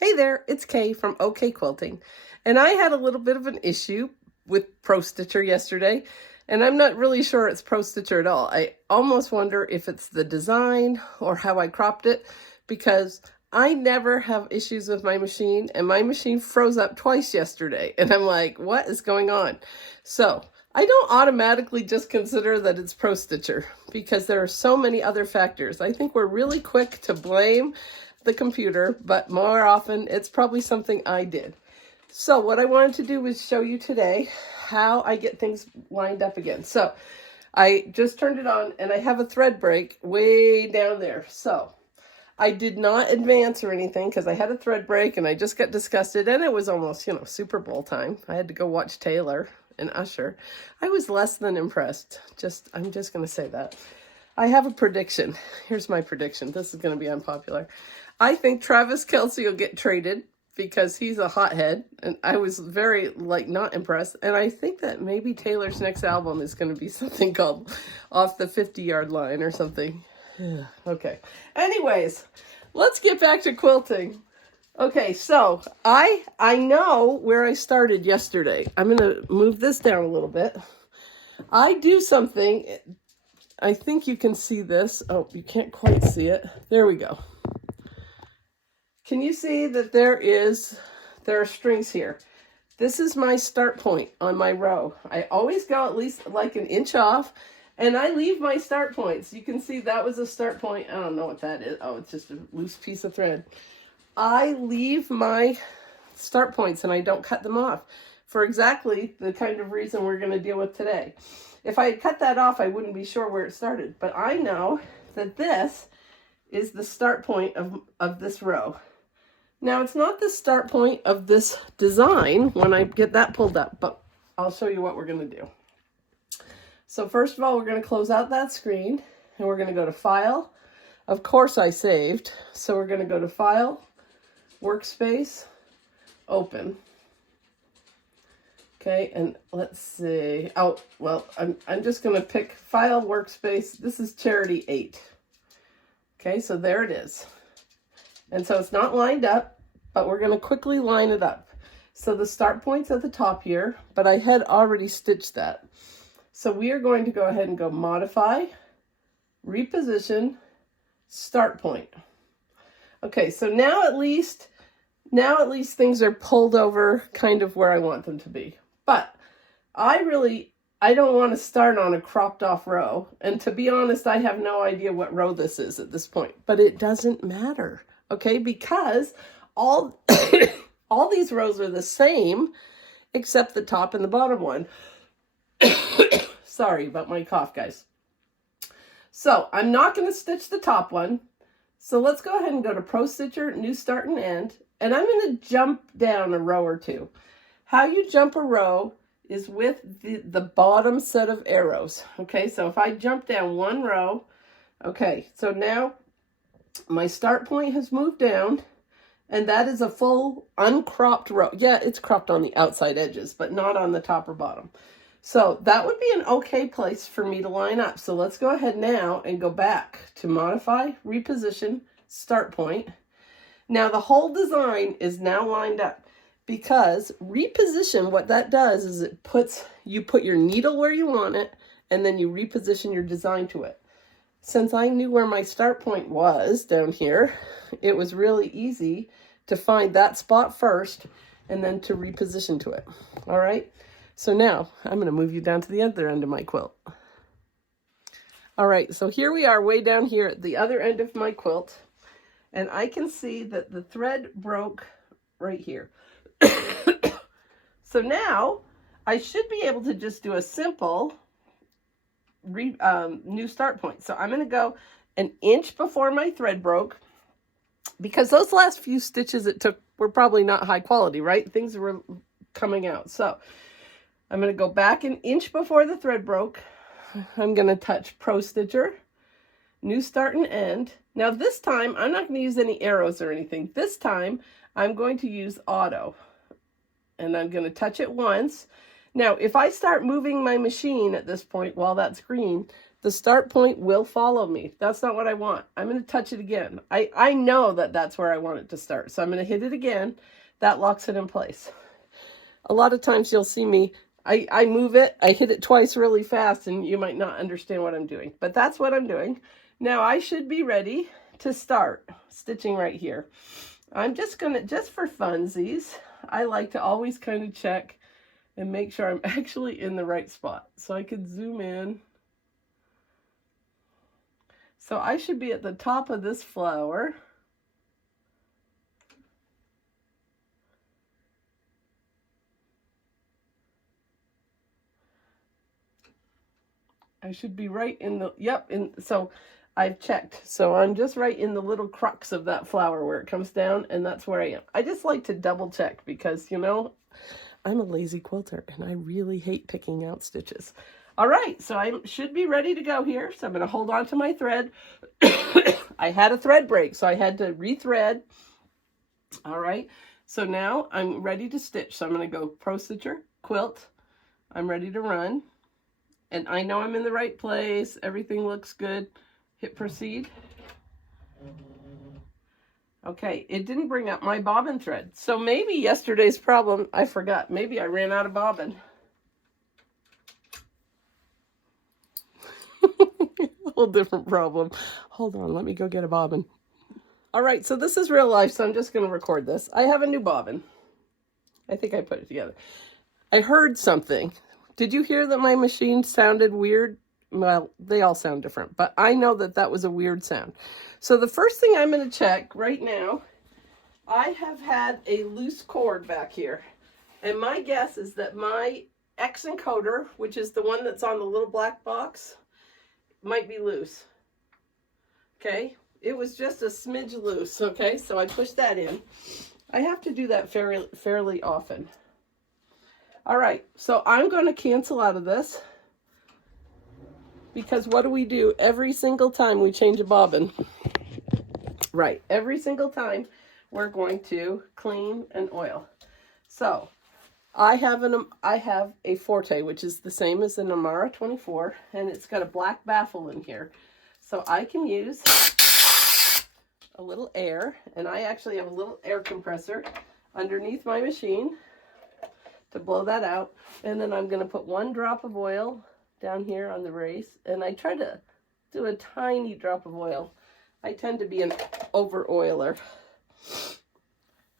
Hey there, it's Kay from OK Quilting, and I had a little bit of an issue with Pro Stitcher yesterday, and I'm not really sure it's Pro Stitcher at all. I almost wonder if it's the design or how I cropped it, because I never have issues with my machine, and my machine froze up twice yesterday, and I'm like, what is going on? So I don't automatically just consider that it's Pro Stitcher, because there are so many other factors. I think we're really quick to blame the computer, but more often it's probably something I did. So what I wanted to do was show you today how I get things lined up again. So I just turned it on and I have a thread break way down there. So I did not advance or anything because I had a thread break and I just got disgusted, and it was almost, Super Bowl time. I had to go watch Taylor and Usher. I was less than impressed. I'm just going to say that. I have a prediction. Here's my prediction. This is going to be unpopular. I think Travis Kelce will get traded because he's a hothead, and I was very, not impressed. And I think that maybe Taylor's next album is going to be something called Off the 50-Yard Line or something. Okay. Anyways, let's get back to quilting. Okay, so I know where I started yesterday. I'm going to move this down a little bit. I do something. I think you can see this. Oh, you can't quite see it. There we go. Can you see that there are strings here? This is my start point on my row. I always go at least like an inch off, and I leave my start points. You can see that was a start point. I don't know what that is. Oh, it's just a loose piece of thread. I leave my start points and I don't cut them off for exactly the kind of reason we're going to deal with today. If I had cut that off, I wouldn't be sure where it started. But I know that this is the start point of this row. Now, it's not the start point of this design when I get that pulled up, but I'll show you what we're going to do. So first of all, we're going to close out that screen, and we're going to go to File. Of course, I saved. So we're going to go to File, Workspace, Open. Okay, and let's see. Oh, well, I'm just going to pick File, Workspace. This is Charity 8. Okay, so there it is. And so it's not lined up, but we're going to quickly line it up. So the start point's at the top here, but I had already stitched that. So we are going to go ahead and go Modify, Reposition, Start Point. Okay, so now at least things are pulled over kind of where I want them to be. But I don't want to start on a cropped off row. And to be honest, I have no idea what row this is at this point, but it doesn't matter. Okay, because all these rows are the same except the top and the bottom one. Sorry about my cough, guys. So I'm not going to stitch the top one. So let's go ahead and go to Pro Stitcher, New Start and End, and I'm going to jump down a row or two. How you jump a row is with the bottom set of arrows. Okay, so if I jump down one row, okay, so now my start point has moved down, and that is a full uncropped row. Yeah, it's cropped on the outside edges, but not on the top or bottom. So that would be an okay place for me to line up. So let's go ahead now and go back to Modify, Reposition, Start Point. Now the whole design is now lined up, because reposition, what that does is you put your needle where you want it, and then you reposition your design to it. Since I knew where my start point was down here, it was really easy to find that spot first and then to reposition to it. All right, so now I'm going to move you down to the other end of my quilt. All right, so here we are way down here at the other end of my quilt, and I can see that the thread broke right here. So now I should be able to just do a simple new start point. So I'm going to go an inch before my thread broke, because those last few stitches it took were probably not high quality, right? Things were coming out. So I'm going to go back an inch before the thread broke. I'm going to touch Pro Stitcher, New Start and End. Now this time I'm not going to use any arrows or anything. This time I'm going to use Auto, and I'm going to touch it once. Now, if I start moving my machine at this point while that's green, The start point will follow me. That's not what I want. I'm going to touch it again. I know that that's where I want it to start. So I'm going to hit it again. That locks it in place. A lot of times you'll see me, I move it, I hit it twice really fast, and you might not understand what I'm doing. But that's what I'm doing. Now I should be ready to start stitching right here. I'm just going to, just for funsies, I like to always kind of check and make sure I'm actually in the right spot. So I could zoom in. So I should be at the top of this flower. I should be right in the, yep, so I've checked. So I'm just right in the little crux of that flower where it comes down, and that's where I am. I just like to double check because, you know, I'm a lazy quilter and I really hate picking out stitches. All right, so I should be ready to go here. So I'm going to hold on to my thread. I had a thread break, so I had to rethread. All right, so now I'm ready to stitch. So I'm going to go Pro Stitcher, quilt. I'm ready to run. And I know I'm in the right place. Everything looks good. Hit proceed. Okay, it didn't bring up my bobbin thread. So maybe yesterday's problem, I forgot. Maybe I ran out of bobbin. A whole different problem. Hold on, let me go get a bobbin. All right, so this is real life, so I'm just going to record this. I have a new bobbin. I think I put it together. I heard something. Did you hear that my machine sounded weird? Well, they all sound different, but I know that that was a weird sound. So the first thing I'm going to check right now, I have had a loose cord back here. And my guess is that my X encoder, which is the one that's on the little black box, might be loose. Okay, it was just a smidge loose. Okay, so I pushed that in. I have to do that fairly often. All right, so I'm going to cancel out of this because what do we do every single time we change a bobbin? Right, every single time we're going to clean and oil. So I have a Forte, which is the same as an Amara 24, and it's got a black baffle in here. So I can use a little air, and I actually have a little air compressor underneath my machine to blow that out. And then I'm going to put 1 drop of oil down here on the race, and I try to do a tiny drop of oil. I tend to be an over oiler.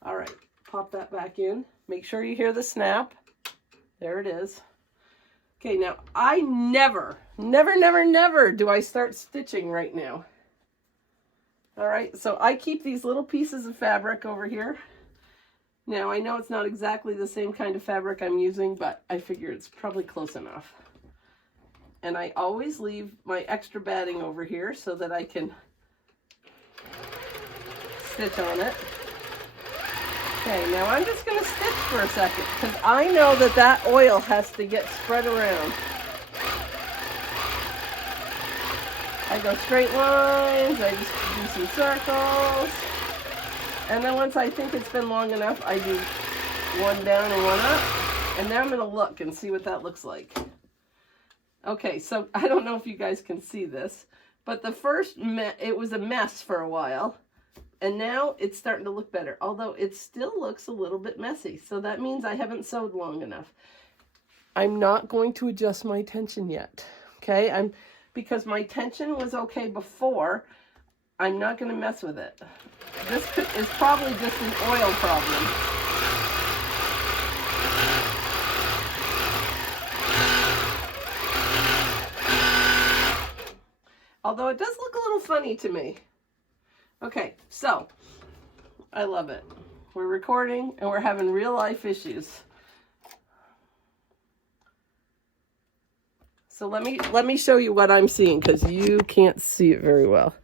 All right, pop that back in. Make sure you hear the snap. There it is. Okay, now I never do I start stitching right now. All right, so I keep these little pieces of fabric over here. Now, I know it's not exactly the same kind of fabric I'm using, but I figure it's probably close enough. And I always leave my extra batting over here so that I can stitch on it. Okay, now I'm just going to stitch for a second because I know that that oil has to get spread around. I go straight lines, I just do some circles. And then once I think it's been long enough, I do 1 down and 1 up. And now I'm going to look and see what that looks like. Okay, so I don't know if you guys can see this, but the first, it was a mess for a while. And now it's starting to look better, although it still looks a little bit messy. So that means I haven't sewed long enough. I'm not going to adjust my tension yet, okay? Because my tension was okay before, I'm not going to mess with it. This is probably just an oil problem. Although it does look a little funny to me. Okay, so I love it. We're recording and we're having real life issues. So let me show you what I'm seeing because you can't see it very well.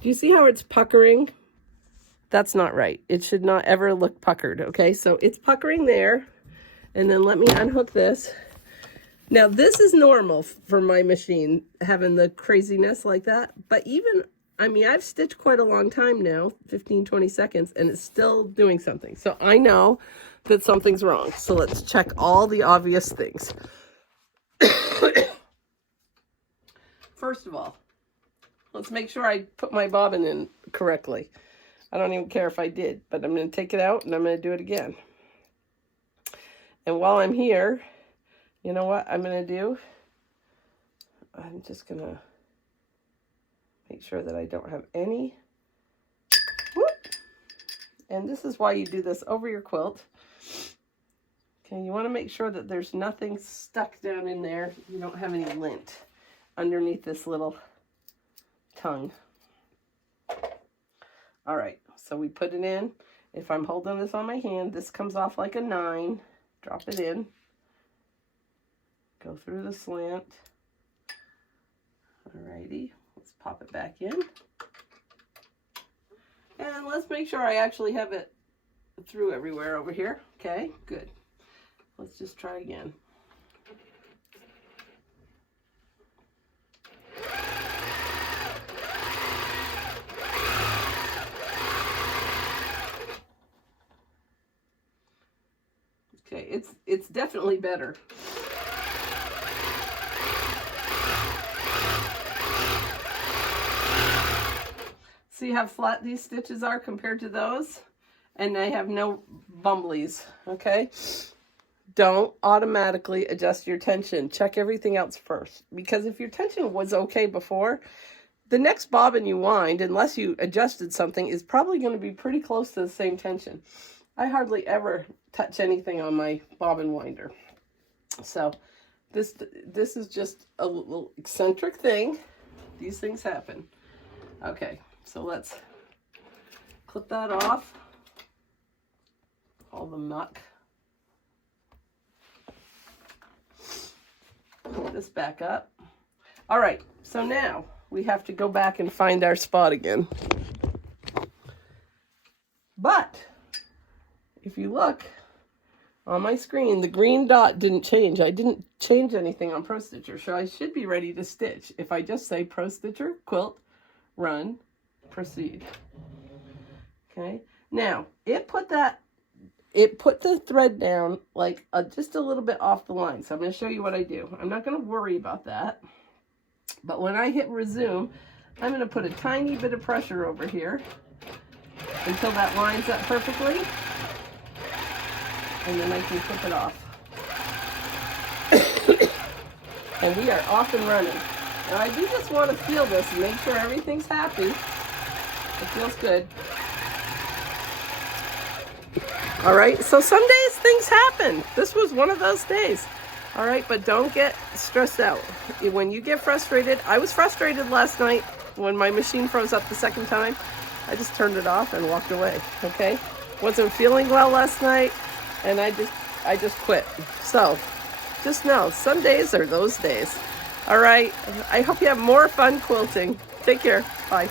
Do you see how it's puckering? That's not right. It should not ever look puckered, okay? So it's puckering there. And then let me unhook this. Now this is normal for my machine, having the craziness like that. But even, I mean, I've stitched quite a long time now, 15, 20 seconds, and it's still doing something. So I know that something's wrong. So let's check all the obvious things. first of all, let's make sure I put my bobbin in correctly. I don't even care if I did, but I'm going to take it out and I'm going to do it again. And while I'm here, you know what I'm going to do? I'm just going to make sure that I don't have any. Whoop. And this is why you do this over your quilt. Okay, you want to make sure that there's nothing stuck down in there. You don't have any lint underneath this little tongue. All right, so we put it in. If I'm holding this on my hand, this comes off like a 9. Drop it in. Go through the slant. Alrighty, let's pop it back in. And let's make sure I actually have it through everywhere over here. Okay, good. Let's just try again. Okay, it's definitely better. See how flat these stitches are compared to those? And they have no bumblies, okay? Don't automatically adjust your tension. Check everything else first. Because if your tension was okay before, the next bobbin you wind, unless you adjusted something, is probably going to be pretty close to the same tension. I hardly ever touch anything on my bobbin winder. So this is just a little eccentric thing. These things happen. Okay, so let's clip that off. All the muck. Put this back up. All right, so now we have to go back and find our spot again. But if you look on my screen, the green dot didn't change. I didn't change anything on Pro Stitcher, so I should be ready to stitch. If I just say Pro Stitcher, quilt, run, proceed. Okay, now it put the thread down like just a little bit off the line. So I'm going to show you what I do. I'm not going to worry about that. But when I hit resume, I'm going to put a tiny bit of pressure over here until that lines up perfectly. And then I can clip it off. And we are off and running. Now I do just want to feel this and make sure everything's happy. It feels good. All right, so some days things happen. This was one of those days. All right, but don't get stressed out. When you get frustrated, I was frustrated last night when my machine froze up the second time. I just turned it off and walked away, okay? Wasn't feeling well last night, and I just quit. So just know, some days are those days. All right, I hope you have more fun quilting. Take care, bye.